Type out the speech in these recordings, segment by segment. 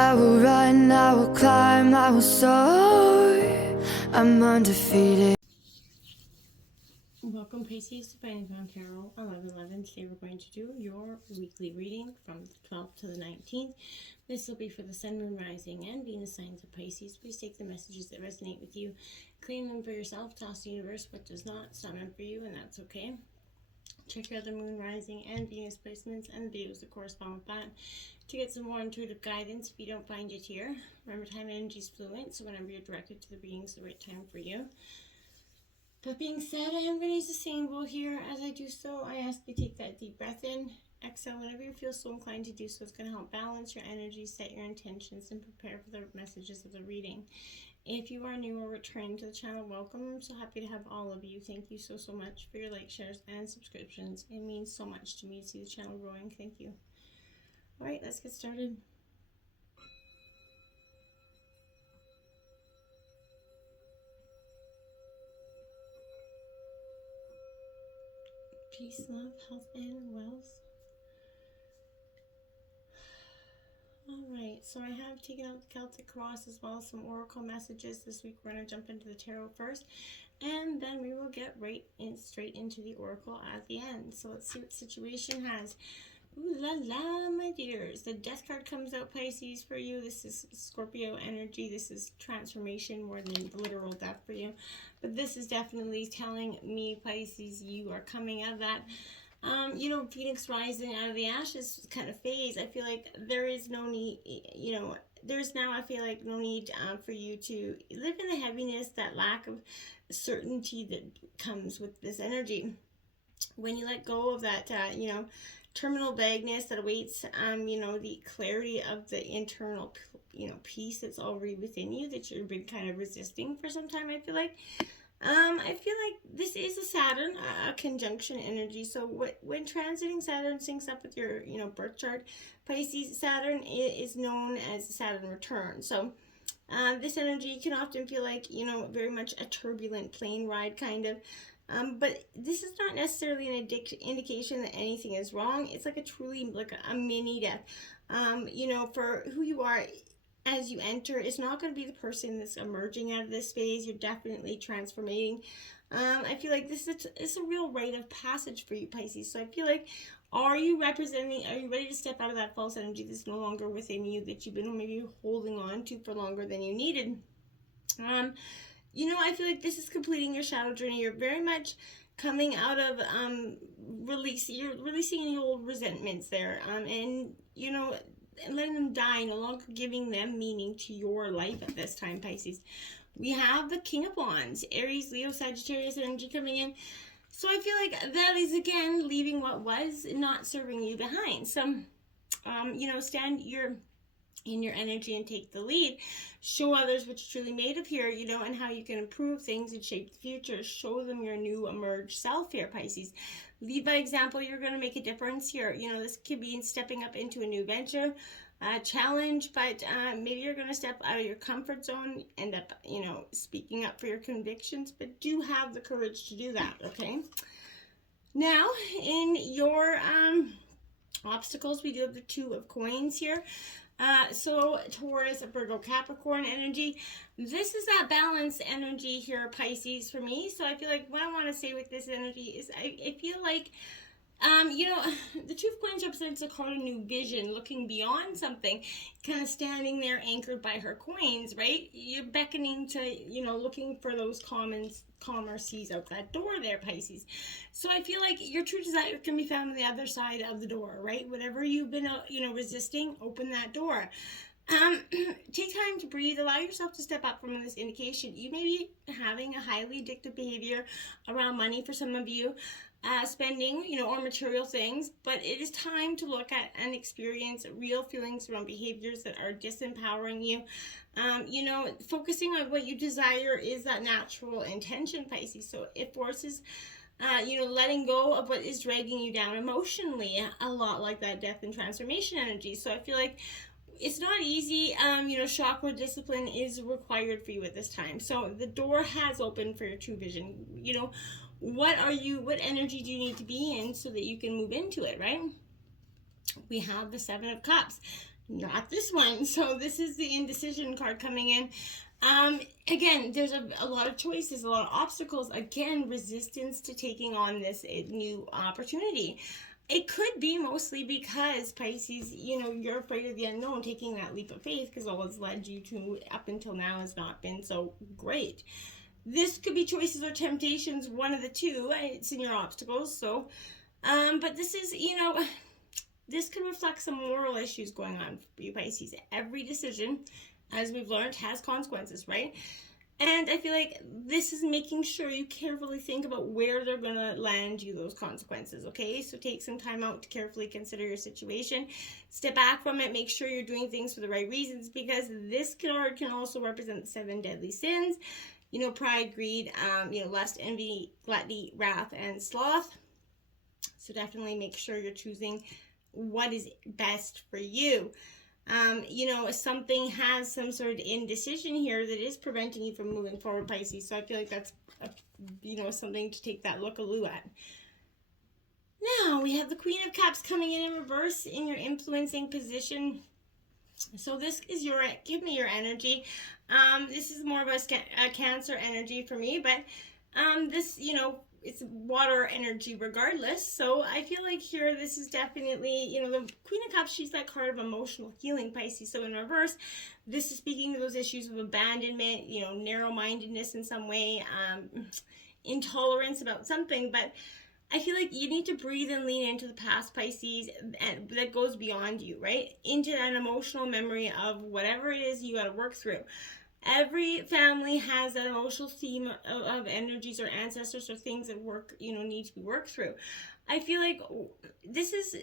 I will run, I will climb, I will soar. I'm undefeated. Welcome, Pisces, to Finding Found Tarot 1111. Today we're going to do your weekly reading from the 12th to the 19th. This will be for the Sun, Moon, Rising, and Venus signs of Pisces. Please take the messages that resonate with you, claim them for yourself, toss the universe what does not, it's not meant for you, and that's okay. Check your other Moon, Rising, and Venus placements and the videos that correspond with that to get some more intuitive guidance if you don't find it here. Remember, time and energy is fluent, so whenever you're directed to the readings, the right time for you. That being said, I am going to use the same bowl here. As I do so, I ask you to take that deep breath in. Exhale whenever you feel so inclined to do so. It's going to help balance your energy, set your intentions, and prepare for the messages of the reading. If you are new or returning to the channel, welcome. I'm so happy to have all of you. Thank you so much for your likes, shares, and subscriptions. It means so much to me to see the channel growing. Thank you. All right, let's get started. Peace, love, health, and wealth. Alright, so I have taken out the Celtic Cross as well as some oracle messages. This week we're going to jump into the tarot first, and then we will get straight into the oracle at the end. So let's see what the situation has. Ooh la la, my dears. The Death card comes out, Pisces, for you. This is Scorpio energy. This is transformation more than literal death for you. But this is definitely telling me, Pisces, you are coming out of that Phoenix rising out of the ashes kind of phase. I feel like there is no need, there's now, I feel like, no need for you to live in the heaviness, that lack of certainty that comes with this energy. When you let go of that, terminal vagueness that awaits, the clarity of the internal, peace that's already within you that you've been kind of resisting for some time, I feel like. I feel like this is a Saturn, a conjunction energy. So when transiting Saturn syncs up with your, birth chart, Pisces, Saturn is known as the Saturn return. So this energy can often feel like, very much a turbulent plane ride kind of. But this is not necessarily an indication that anything is wrong. It's like a mini death. For who you are as you enter, it's not going to be the person that's emerging out of this phase. You're definitely transforming. I feel like it's a real rite of passage for you, Pisces. So I feel like, are you ready to step out of that false energy that's no longer within you, that you've been maybe holding on to for longer than you needed? I feel like this is completing your shadow journey. You're very much coming out of you're releasing any old resentments there, and letting them die, no longer giving them meaning to your life at this time, Pisces. We have the King of Wands, Aries, Leo, Sagittarius energy coming in. So I feel like that is, again, leaving what was not serving you behind. So, stand in your energy and take the lead. Show others what you're truly made of here, and how you can improve things and shape the future. Show them your new emerged self here, Pisces. Lead by example. You're going to make a difference here. This could be in stepping up into a new venture, challenge, but maybe you're going to step out of your comfort zone, end up, speaking up for your convictions, but do have the courage to do that, okay? Now, in your obstacles, we do have the Two of Coins here. So Taurus, Virgo, Capricorn energy. This is that balance energy here, Pisces, for me. So I feel like what I want to say with this energy is I feel like, the Two of Coins represents a card of new vision, looking beyond something, kind of standing there anchored by her coins, right? You're beckoning to, looking for those calmer seas out that door there, Pisces. So I feel like your true desire can be found on the other side of the door, right? Whatever you've been, resisting, open that door. Take time to breathe. Allow yourself to step up from this indication. You may be having a highly addictive behavior around money for some of you, spending, or material things, but it is time to look at and experience real feelings around behaviors that are disempowering you. Focusing on what you desire is that natural intention, Pisces. So it forces, letting go of what is dragging you down emotionally, a lot like that death and transformation energy. So I feel like it's not easy. Chakra discipline is required for you at this time. So the door has opened for your true vision. What energy do you need to be in so that you can move into it, right? We have the Seven of Cups. Not this one. So this is the indecision card coming in. Again, there's a lot of choices, a lot of obstacles. Again, resistance to taking on this new opportunity. It could be mostly because Pisces, you're afraid of the unknown, taking that leap of faith, because all it's led you to up until now has not been so great. This could be choices or temptations, one of the two. It's in your obstacles. So, but this is, this can reflect some moral issues going on for you, Pisces. Every decision, as we've learned, has consequences, right? And I feel like this is making sure you carefully think about where they're going to land you those consequences, okay? So take some time out to carefully consider your situation. Step back from it. Make sure you're doing things for the right reasons, because this card can also represent 7 deadly sins. Pride, greed, lust, envy, gluttony, wrath, and sloth. So definitely make sure you're choosing what is best for you. Something has some sort of indecision here that is preventing you from moving forward, Pisces. So I feel like that's, something to take that lookaloo at. Now we have the Queen of Cups coming in reverse in your influencing position. So this is give me your energy. This is more of a Cancer energy for me, but this, it's water energy regardless. So I feel like here, this is definitely, the Queen of Cups, she's that card of emotional healing, Pisces. So in reverse, this is speaking to those issues of abandonment, narrow-mindedness in some way, intolerance about something. But I feel like you need to breathe and lean into the past, Pisces, and that goes beyond you, right? Into an emotional memory of whatever it is you got to work through. Every family has that emotional theme of energies or ancestors or things that need to be worked through. I feel like this is,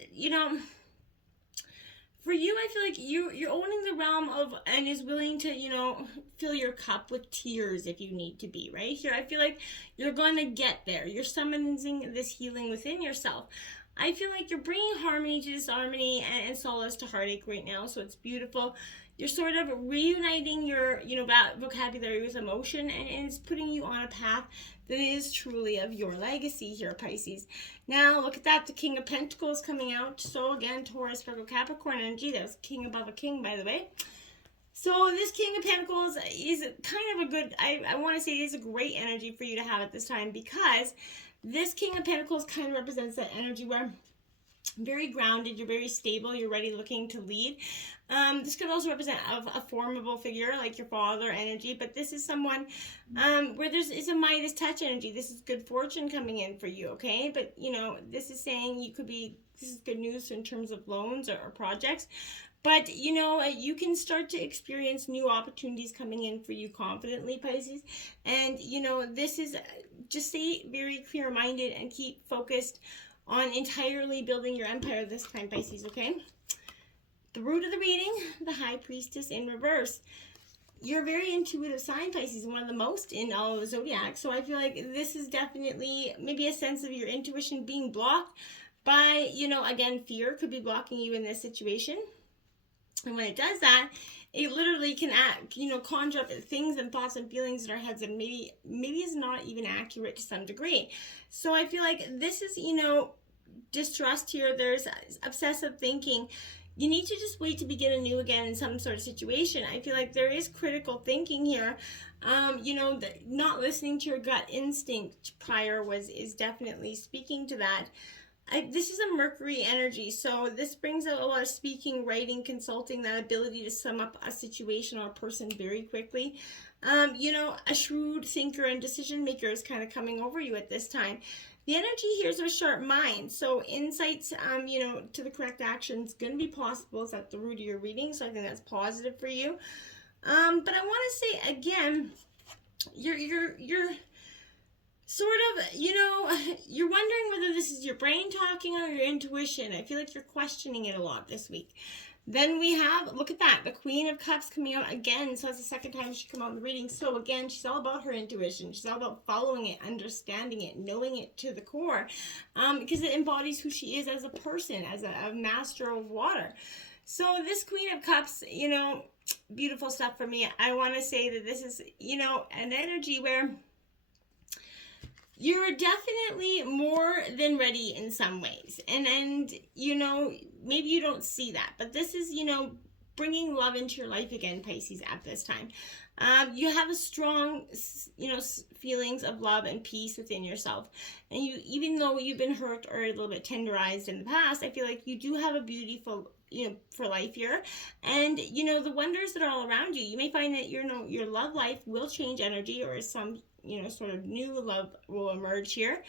for you, I feel like you're owning the realm of, and is willing to, fill your cup with tears if you need to be, right? Here, I feel like you're going to get there. You're summoning this healing within yourself. I feel like you're bringing harmony to disharmony and solace to heartache right now, so it's beautiful. You're sort of reuniting your, vocabulary with emotion, and it's putting you on a path that is truly of your legacy here, Pisces. Now, look at that, the King of Pentacles coming out. So again, Taurus, Virgo, Capricorn energy. That was king above a king, by the way. So this King of Pentacles is kind of a good, I want to say it is a great energy for you to have at this time, because this King of Pentacles kind of represents that energy where very grounded, you're very stable, you're ready looking to lead. This could also represent a formidable figure like your father energy, but this is someone where it's a Midas touch energy. This is good fortune coming in for you, okay? But, this is saying this is good news in terms of loans or projects. But, you can start to experience new opportunities coming in for you confidently, Pisces. And, this is, just stay very clear-minded and keep focused on entirely building your empire this time, Pisces, okay? The root of the reading, the High Priestess in reverse. You're a very intuitive sign, Pisces, one of the most in all of the zodiac. So I feel like this is definitely maybe a sense of your intuition being blocked by, again, fear could be blocking you in this situation. And when it does that, it literally can conjure up things and thoughts and feelings in our heads that maybe is not even accurate to some degree. So I feel like this is, distrust here. There's obsessive thinking. You need to just wait to begin anew again in some sort of situation. I feel like there is critical thinking here. Not listening to your gut instinct prior is definitely speaking to that. This is a Mercury energy, so this brings out a lot of speaking, writing, consulting, that ability to sum up a situation or a person very quickly. A shrewd thinker and decision maker is kind of coming over you at this time. The energy here is a sharp mind, so insights, to the correct action is going to be possible. It's at the root of your reading, so I think that's positive for you. But I want to say again, you're sort of, you're wondering whether this is your brain talking or your intuition. I feel like you're questioning it a lot this week. Then we have, look at that, the Queen of Cups coming out again. So that's the second time she come out in the reading. So again, she's all about her intuition. She's all about following it, understanding it, knowing it to the core, because it embodies who she is as a person, as a master of water. So this Queen of Cups, beautiful stuff for me. I want to say that this is, an energy where you're definitely more than ready in some ways. And maybe you don't see that, but this is, bringing love into your life again, Pisces, at this time. You have a strong, feelings of love and peace within yourself. And you, even though you've been hurt or a little bit tenderized in the past, I feel like you do have a beautiful, for life here. And, the wonders that are all around you. You may find that, your love life will change energy, or some, sort of new love will emerge here.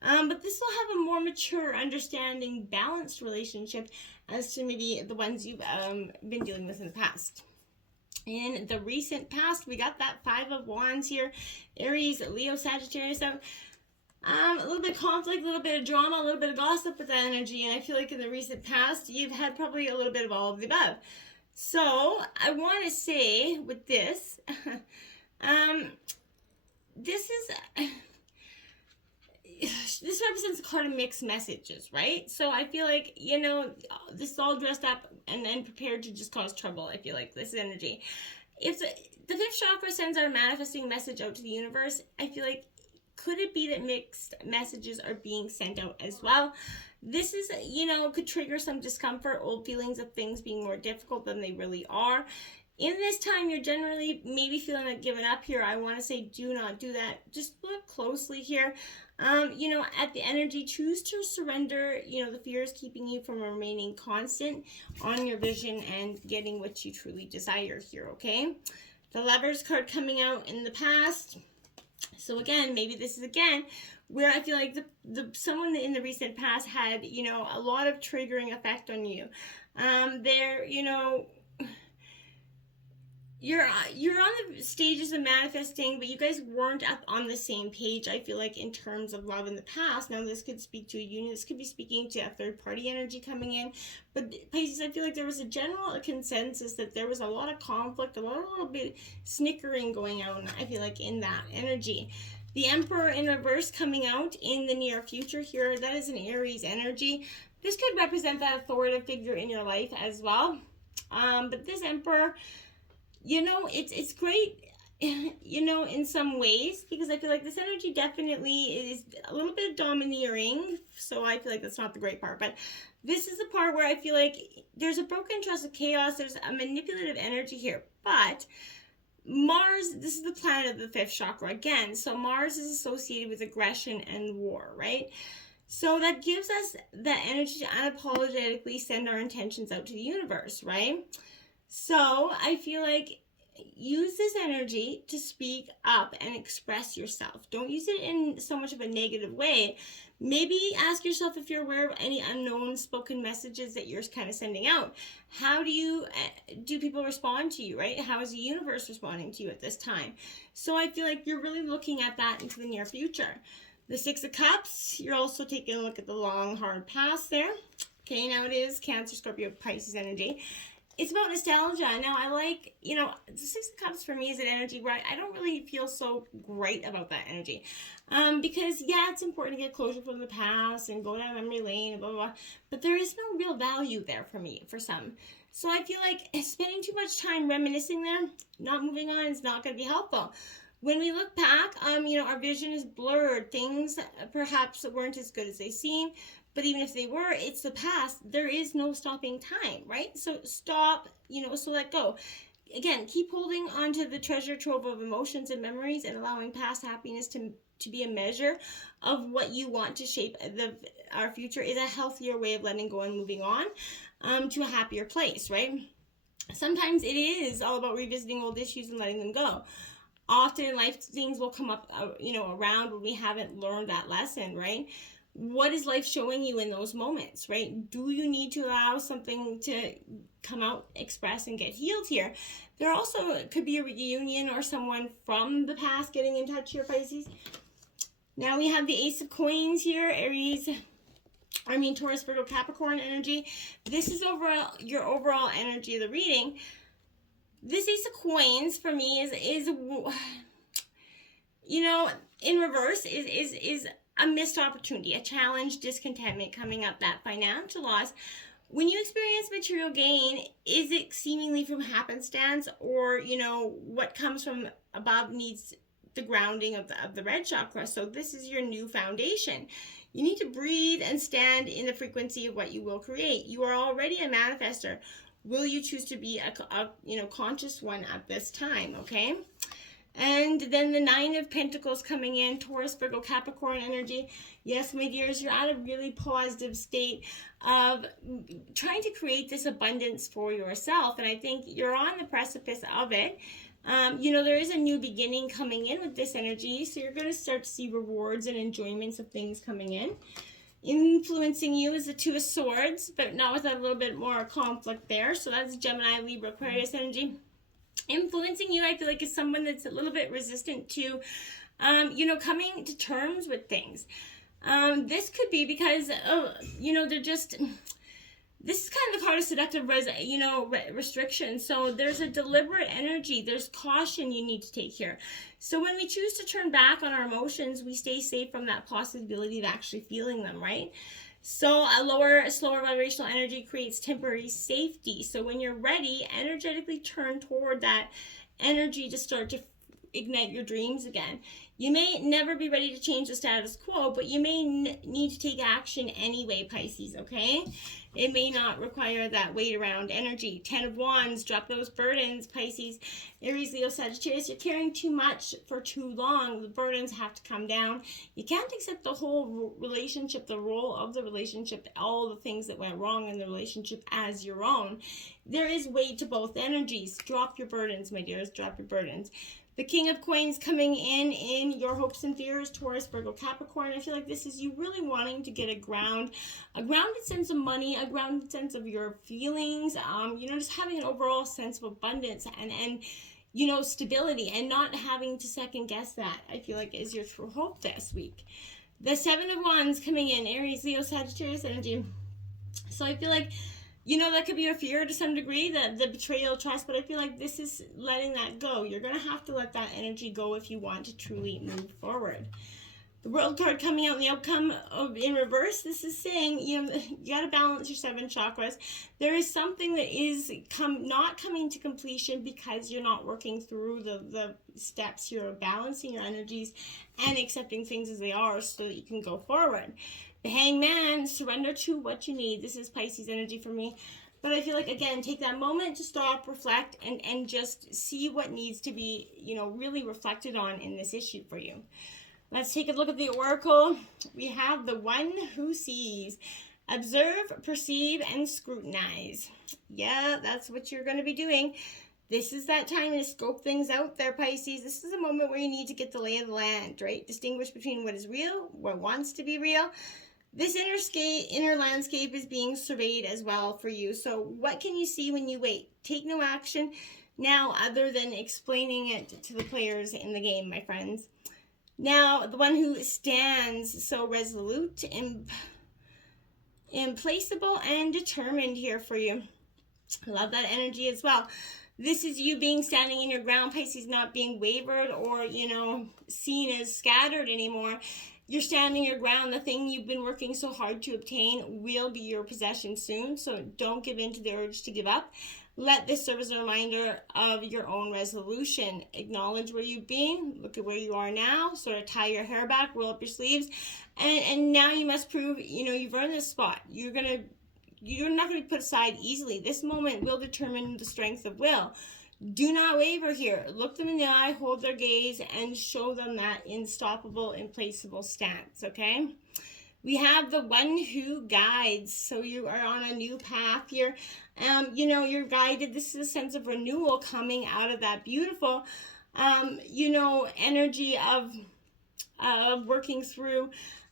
But this will have a more mature, understanding, balanced relationship as to maybe the ones you've been dealing with in the past. In the recent past, we got that Five of Wands here. Aries, Leo, Sagittarius. So, a little bit of conflict, a little bit of drama, a little bit of gossip with that energy. And I feel like in the recent past, you've had probably a little bit of all of the above. So, I want to say with this, this represents a card of mixed messages, right? So I feel like, this is all dressed up and then prepared to just cause trouble. I feel like this energy. If the fifth chakra sends out a manifesting message out to the universe, I feel like, could it be that mixed messages are being sent out as well? This is, could trigger some discomfort, old feelings of things being more difficult than they really are. In this time, you're generally maybe feeling like giving up here. I want to say do not do that. Just look closely here. At the energy, choose to surrender, the fears keeping you from remaining constant on your vision and getting what you truly desire here, okay? The Lovers card coming out in the past. So again, maybe this is again where I feel like the someone in the recent past had, a lot of triggering effect on you. You're on the stages of manifesting, but you guys weren't on the same page, I feel like, in terms of love in the past. Now, this could speak to a union. This could be speaking to a third-party energy coming in. But, Pisces, I feel like there was a general consensus that there was a lot of conflict, a little bit snickering going on, I feel like, in that energy. The Emperor in reverse coming out in the near future here, that is an Aries energy. This could represent that authoritative figure in your life as well. But this Emperor, it's great, in some ways, because I feel like this energy definitely is a little bit domineering, so I feel like that's not the great part, but this is the part where I feel like there's a broken trust of chaos, there's a manipulative energy here, but Mars, this is the planet of the fifth chakra again, so Mars is associated with aggression and war, right? So that gives us the energy to unapologetically send our intentions out to the universe, right? So I feel like use this energy to speak up and express yourself. Don't use it in so much of a negative way. Maybe ask yourself if you're aware of any unknown spoken messages that you're kind of sending out. How do people respond to you, right? How is the universe responding to you at this time? So I feel like you're really looking at that into the near future. The Six of Cups, you're also taking a look at the long, hard past there. Okay, now it is Cancer, Scorpio, Pisces energy. It's about nostalgia. Now, I like, the Six of Cups for me is an energy where I don't really feel so great about that energy. Because, yeah, it's important to get closure from the past and go down memory lane and blah, blah, blah. But there is no real value there for me, for some. So I feel like spending too much time reminiscing there, not moving on, is not going to be helpful. When we look back, our vision is blurred. Things perhaps weren't as good as they seem. But even if they were, it's the past. There is no stopping time, right? So stop, so let go. Again, keep holding on to the treasure trove of emotions and memories and allowing past happiness to be a measure of what you want to shape our future is a healthier way of letting go and moving on to a happier place, right? Sometimes it is all about revisiting old issues and letting them go. Often in life, things will come up, around when we haven't learned that lesson, right? What is life showing you in those moments, right? Do you need to allow something to come out, express, and get healed here? There also could be a reunion or someone from the past getting in touch here, Pisces. Now we have the Ace of Coins here, Taurus, Virgo, Capricorn energy. This is your overall energy of the reading. This Ace of Coins for me is in reverse is a missed opportunity, a challenge, discontentment coming up, that financial loss. When you experience material gain, is it seemingly from happenstance, or what comes from above needs the grounding of the red chakra? So this is your new foundation. You need to breathe and stand in the frequency of what you will create. You are already a manifester. will you choose to be a conscious one at this time, okay? And then the Nine of Pentacles coming in, Taurus, Virgo, Capricorn energy. Yes, my dears, you're at a really positive state of trying to create this abundance for yourself. And I think you're on the precipice of it. There is a new beginning coming in with this energy. So you're going to start to see rewards and enjoyments of things coming in. Influencing you is the Two of Swords, but not without a little bit more conflict there. So that's Gemini, Libra, Aquarius energy. Influencing you, I feel like, is someone that's a little bit resistant to, coming to terms with things. This could be because, they're just, this is kind of the card of seductive, restriction. So there's a deliberate energy. There's caution you need to take here. So when we choose to turn back on our emotions, we stay safe from that possibility of actually feeling them, right? So a slower vibrational energy creates temporary safety. So when you're ready, energetically turn toward that energy to start to ignite your dreams again. You may never be ready to change the status quo, but you may need to take action anyway, Pisces, okay? It may not require that wait around energy. 10 of Wands, drop those burdens, Pisces. Aries, Leo, Sagittarius, you're carrying too much for too long. The burdens have to come down. You can't accept the whole relationship, the role of the relationship, all the things that went wrong in the relationship as your own. There is weight to both energies. Drop your burdens, my dears, drop your burdens. The King of Coins coming in your hopes and fears, Taurus, Virgo, Capricorn. I feel like this is you really wanting to get a grounded sense of money, a grounded sense of your feelings, just having an overall sense of abundance and stability, and not having to second guess that, I feel like, is your true hope this week. The Seven of Wands coming in, Aries, Leo, Sagittarius energy. So I feel like, that could be a fear to some degree, the betrayal, trust, but I feel like this is letting that go. You're going to have to let that energy go if you want to truly move forward. The World card coming out in the outcome in reverse, this is saying, you got to balance your 7 chakras. There is something that is not coming to completion because you're not working through the steps. You're balancing your energies and accepting things as they are so that you can go forward. The Hangman, surrender to what you need. This is Pisces energy for me. But I feel like, again, take that moment to stop, reflect, and just see what needs to be, really reflected on in this issue for you. Let's take a look at the Oracle. We have the One Who Sees. Observe, perceive, and scrutinize. Yeah, that's what you're going to be doing. This is that time to scope things out there, Pisces. This is a moment where you need to get the lay of the land, right? Distinguish between what is real, what wants to be real. This inner landscape is being surveyed as well for you. So what can you see when you wait? Take no action now other than explaining it to the players in the game, my friends. Now, the One Who Stands, so resolute, implacable, and determined here for you. Love that energy as well. This is you standing in your ground, Pisces, not being wavered or, seen as scattered anymore. You're standing your ground. The thing you've been working so hard to obtain will be your possession soon. So don't give in to the urge to give up. Let this serve as a reminder of your own resolution. Acknowledge where you've been. Look at where you are now. Sort of tie your hair back, roll up your sleeves. And now you must prove, you've earned this spot. You're not going to be put aside easily. This moment will determine the strength of will. Do not waver here. Look them in the eye, hold their gaze, and show them that unstoppable, implacable stance, okay? We have the One Who Guides. So you are on a new path here. You're guided. This is a sense of renewal coming out of that beautiful, energy of working through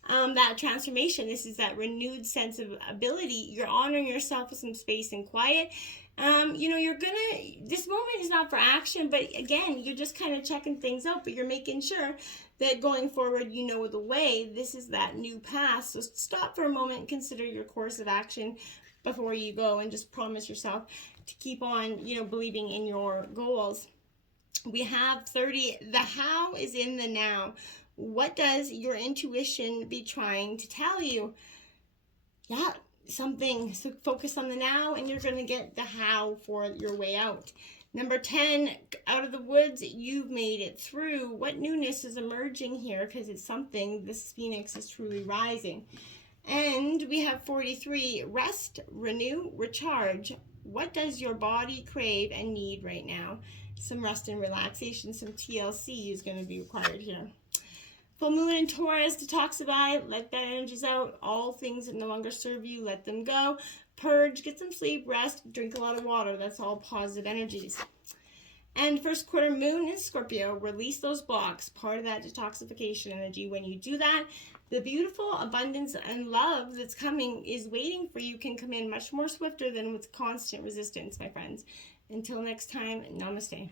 that transformation. This is that renewed sense of ability. You're honoring yourself with some space and quiet. This moment is not for action, but again, you're just kind of checking things out, but you're making sure that going forward, the way. This is that new path. So stop for a moment and consider your course of action before you go, and just promise yourself to keep on, believing in your goals. We have 30. The how is in the now. What does your intuition be trying to tell you? Yeah, something. So focus on the now, and you're going to get the how for your way out. Number 10, out of the woods, you've made it through. What newness is emerging here? Because it's something, this phoenix is truly rising. And we have 43, rest, renew, recharge. What does your body crave and need right now? Some rest and relaxation, some TLC is going to be required here. Full moon in Taurus, detoxify, let bad energies out. All things that no longer serve you, let them go. Purge, get some sleep, rest, drink a lot of water. That's all positive energies. And first quarter moon in Scorpio, release those blocks, part of that detoxification energy. When you do that, the beautiful abundance and love that's coming is waiting for you, can come in much more swifter than with constant resistance, my friends. Until next time, namaste.